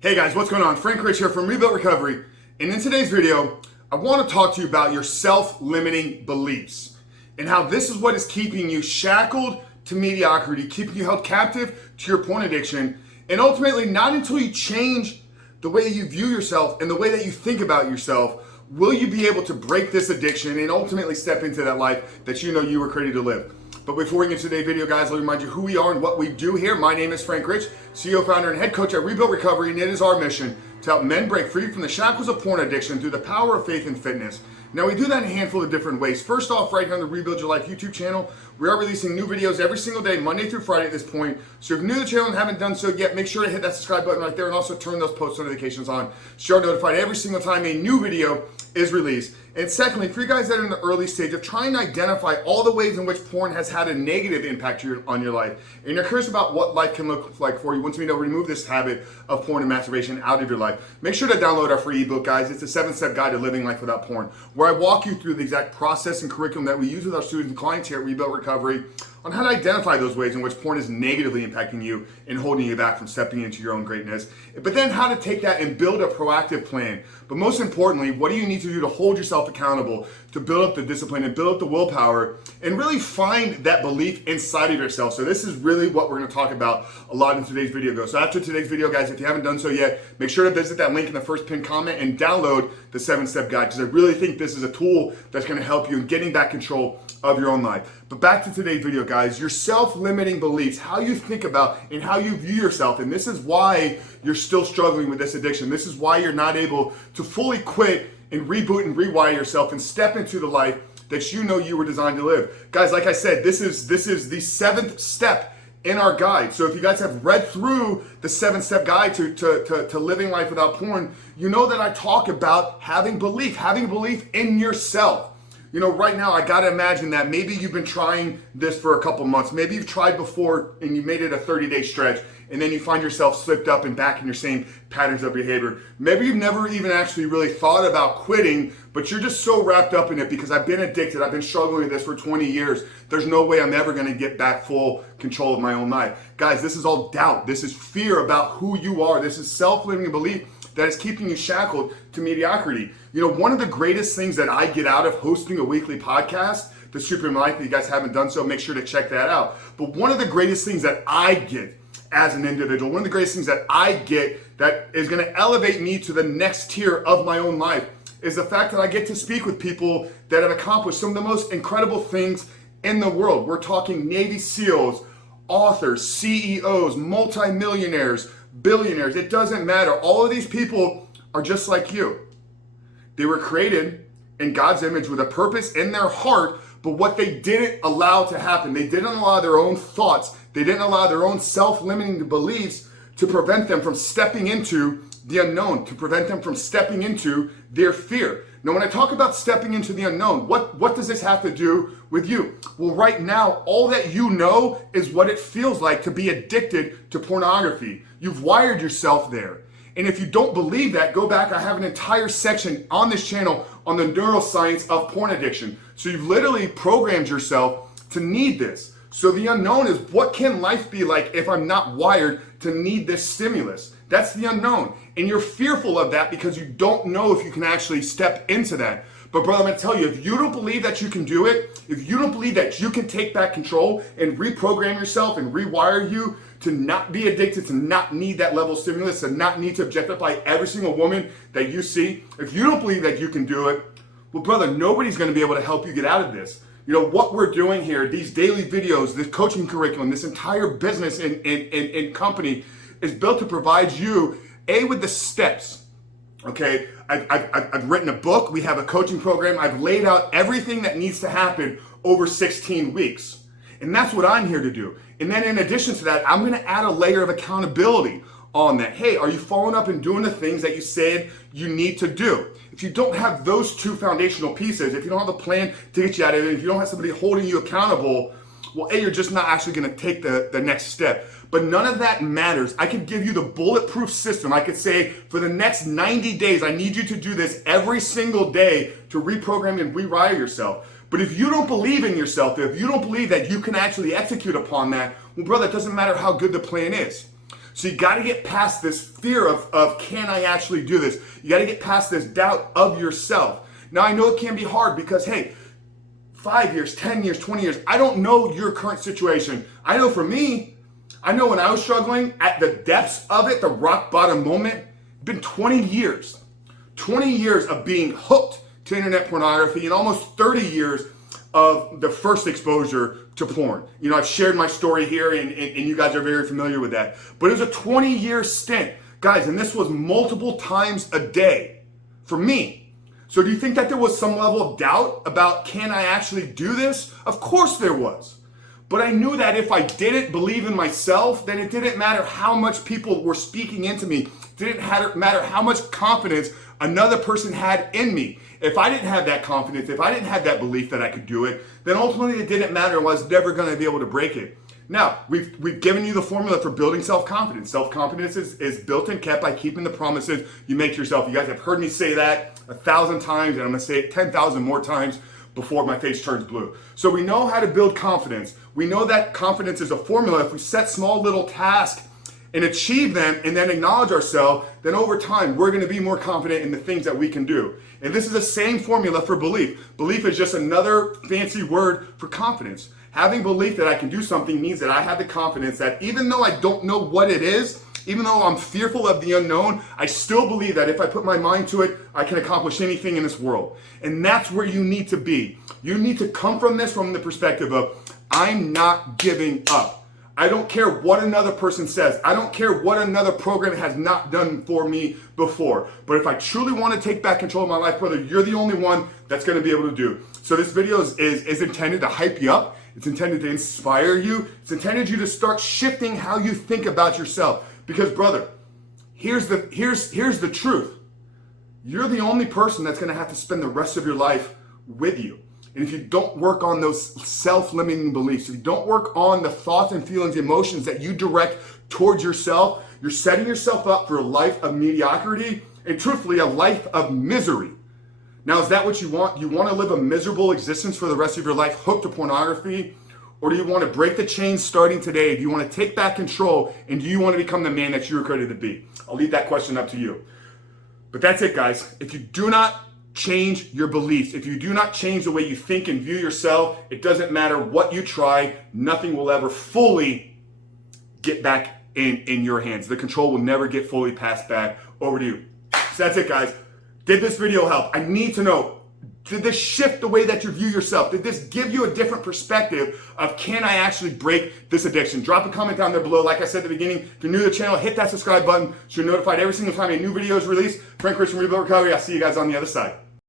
Hey guys, what's going on? Frank Rich here from Rebuilt Recovery. And in today's video, I want to talk to you about your self-limiting beliefs and how this is what is keeping you shackled to mediocrity, keeping you held captive to your porn addiction. And ultimately, not until you change the way you view yourself and the way that you think about yourself, will you be able to break this addiction and ultimately step into that life that you know you were created to live. But before we get to today's video, guys, let me remind you who we are and what we do here. My name is Frank Rich, CEO, founder, and head coach at Rebuilt Recovery, and it is our mission to help men break free from the shackles of porn addiction through the power of faith and fitness. Now, we do that in a handful of different ways. First off, right here on the Rebuild Your Life YouTube channel, we are releasing new videos every single day, Monday through Friday at this point. So if you're new to the channel and haven't done so yet, make sure to hit that subscribe button right there and also turn those post notifications on so you're notified every single time a new video is released. And secondly, for you guys that are in the early stage of trying to identify all the ways in which porn has had a negative impact on your life, and you're curious about what life can look like for you once we know remove this habit of porn and masturbation out of your life, make sure to download our free ebook, guys. It's a 7-step guide to living life without porn, where I walk you through the exact process and curriculum that we use with our students and clients here at Rebuilt Recovery on how to identify those ways in which porn is negatively impacting you and holding you back from stepping into your own greatness. But then how to take that and build a proactive plan. But most importantly, what do you need to do to hold yourself accountable, to build up the discipline and build up the willpower and really find that belief inside of yourself. So this is really what we're going to talk about a lot in today's video. So after today's video, guys, if you haven't done so yet, make sure to visit that link in the first pinned comment and download the 7-step guide, because I really think this is a tool that's going to help you in getting back control of your own life. But back to today's video, guys, your self-limiting beliefs, how you think about and how you view yourself. And this is why you're still struggling with this addiction. This is why you're not able to fully quit and reboot and rewire yourself and step into the life that you know you were designed to live. Guys, like I said, this is the 7th step in our guide. So if you guys have read through the 7-step guide to living life without porn, you know that I talk about having belief in yourself. You know, right now, I gotta imagine that maybe you've been trying this for a couple months. Maybe you've tried before and you made it a 30-day stretch, and then you find yourself slipped up and back in your same patterns of behavior. Maybe you've never even actually really thought about quitting, but you're just so wrapped up in it because I've been addicted. I've been struggling with this for 20 years. There's no way I'm ever gonna get back full control of my own life. Guys, this is all doubt. This is fear about who you are. This is self-limiting belief that is keeping you shackled to mediocrity. You know, one of the greatest things that I get out of hosting a weekly podcast, the Super Life, if you guys haven't done so, make sure to check that out. But one of the greatest things that I get as an individual, one of the greatest things that I get that is gonna elevate me to the next tier of my own life is the fact that I get to speak with people that have accomplished some of the most incredible things in the world. We're talking Navy SEALs, authors, CEOs, multimillionaires, billionaires. It doesn't matter. All of these people are just like you. They were created in God's image with a purpose in their heart, but what they didn't allow to happen, they didn't allow their own thoughts, they didn't allow their own self-limiting beliefs to prevent them from stepping into the unknown, to prevent them from stepping into their fear. Now, when I talk about stepping into the unknown, what does this have to do with you? Well, right now, all that you know is what it feels like to be addicted to pornography. You've wired yourself there. And if you don't believe that, go back. I have an entire section on this channel on the neuroscience of porn addiction. So you've literally programmed yourself to need this. So the unknown is, what can life be like if I'm not wired to need this stimulus? That's the unknown. And you're fearful of that because you don't know if you can actually step into that. But brother, I'm gonna tell you, if you don't believe that you can do it, if you don't believe that you can take back control and reprogram yourself and rewire you to not be addicted, to not need that level of stimulus, to not need to objectify every single woman that you see, if you don't believe that you can do it, well, brother, nobody's gonna be able to help you get out of this. You know, what we're doing here, these daily videos, this coaching curriculum, this entire business and company is built to provide you, with the steps, okay? I've written a book, we have a coaching program, I've laid out everything that needs to happen over 16 weeks. And that's what I'm here to do. And then in addition to that, I'm gonna add a layer of accountability on that. Hey, are you following up and doing the things that you said you need to do? If you don't have those two foundational pieces, if you don't have a plan to get you out of it, if you don't have somebody holding you accountable, well, you're just not actually gonna take the next step. But none of that matters. I could give you the bulletproof system. I could say, for the next 90 days, I need you to do this every single day to reprogram and rewire yourself. But if you don't believe in yourself, if you don't believe that you can actually execute upon that, well, brother, it doesn't matter how good the plan is. So you got to get past this fear of can I actually do this? You got to get past this doubt of yourself. Now, I know it can be hard because, hey, 5 years, 10 years, 20 years, I don't know your current situation. I know for me, I know when I was struggling at the depths of it, the rock bottom moment, it's been 20 years. 20 years of being hooked to internet pornography and almost 30 years of the first exposure to porn. You know, I've shared my story here and you guys are very familiar with that. But it was a 20-year stint. Guys, and this was multiple times a day for me. So do you think that there was some level of doubt about can I actually do this? Of course there was. But I knew that if I didn't believe in myself, then it didn't matter how much people were speaking into me. It didn't matter how much confidence another person had in me. If I didn't have that confidence, if I didn't have that belief that I could do it, then ultimately it didn't matter. I was never going to be able to break it. Now, we've given you the formula for building self-confidence. Self-confidence is built and kept by keeping the promises you make to yourself. You guys have heard me say that 1,000 times, and I'm going to say it 10,000 more times before my face turns blue. So we know how to build confidence. We know that confidence is a formula. If we set small little tasks and achieve them and then acknowledge ourselves, then over time, we're going to be more confident in the things that we can do. And this is the same formula for belief. Belief is just another fancy word for confidence. Having belief that I can do something means that I have the confidence that even though I don't know what it is, even though I'm fearful of the unknown, I still believe that if I put my mind to it, I can accomplish anything in this world. And that's where you need to be. You need to come from this from the perspective of, I'm not giving up. I don't care what another person says. I don't care what another program has not done for me before. But if I truly want to take back control of my life, brother, you're the only one that's going to be able to do. So this video is intended to hype you up. It's intended to inspire you. It's intended you to start shifting how you think about yourself. Because, brother, here's the truth. You're the only person that's going to have to spend the rest of your life with you. And if you don't work on those self-limiting beliefs, if you don't work on the thoughts and feelings, emotions that you direct towards yourself, you're setting yourself up for a life of mediocrity and truthfully a life of misery. Now, is that what you want? You want to live a miserable existence for the rest of your life, hooked to pornography? Or do you want to break the chains starting today? Do you want to take back control? And do you want to become the man that you were created to be? I'll leave that question up to you. But that's it, guys. If you do not change your beliefs, if you do not change the way you think and view yourself, it doesn't matter what you try, nothing will ever fully get back in your hands. The control will never get fully passed back over to you. So that's it, guys. Did this video help? I need to know, did this shift the way that you view yourself? Did this give you a different perspective of can I actually break this addiction? Drop a comment down there below. Like I said at the beginning, if you're new to the channel, hit that subscribe button so you're notified every single time a new video is released. Frank Rich from REBOOT Recovery. I'll see you guys on the other side.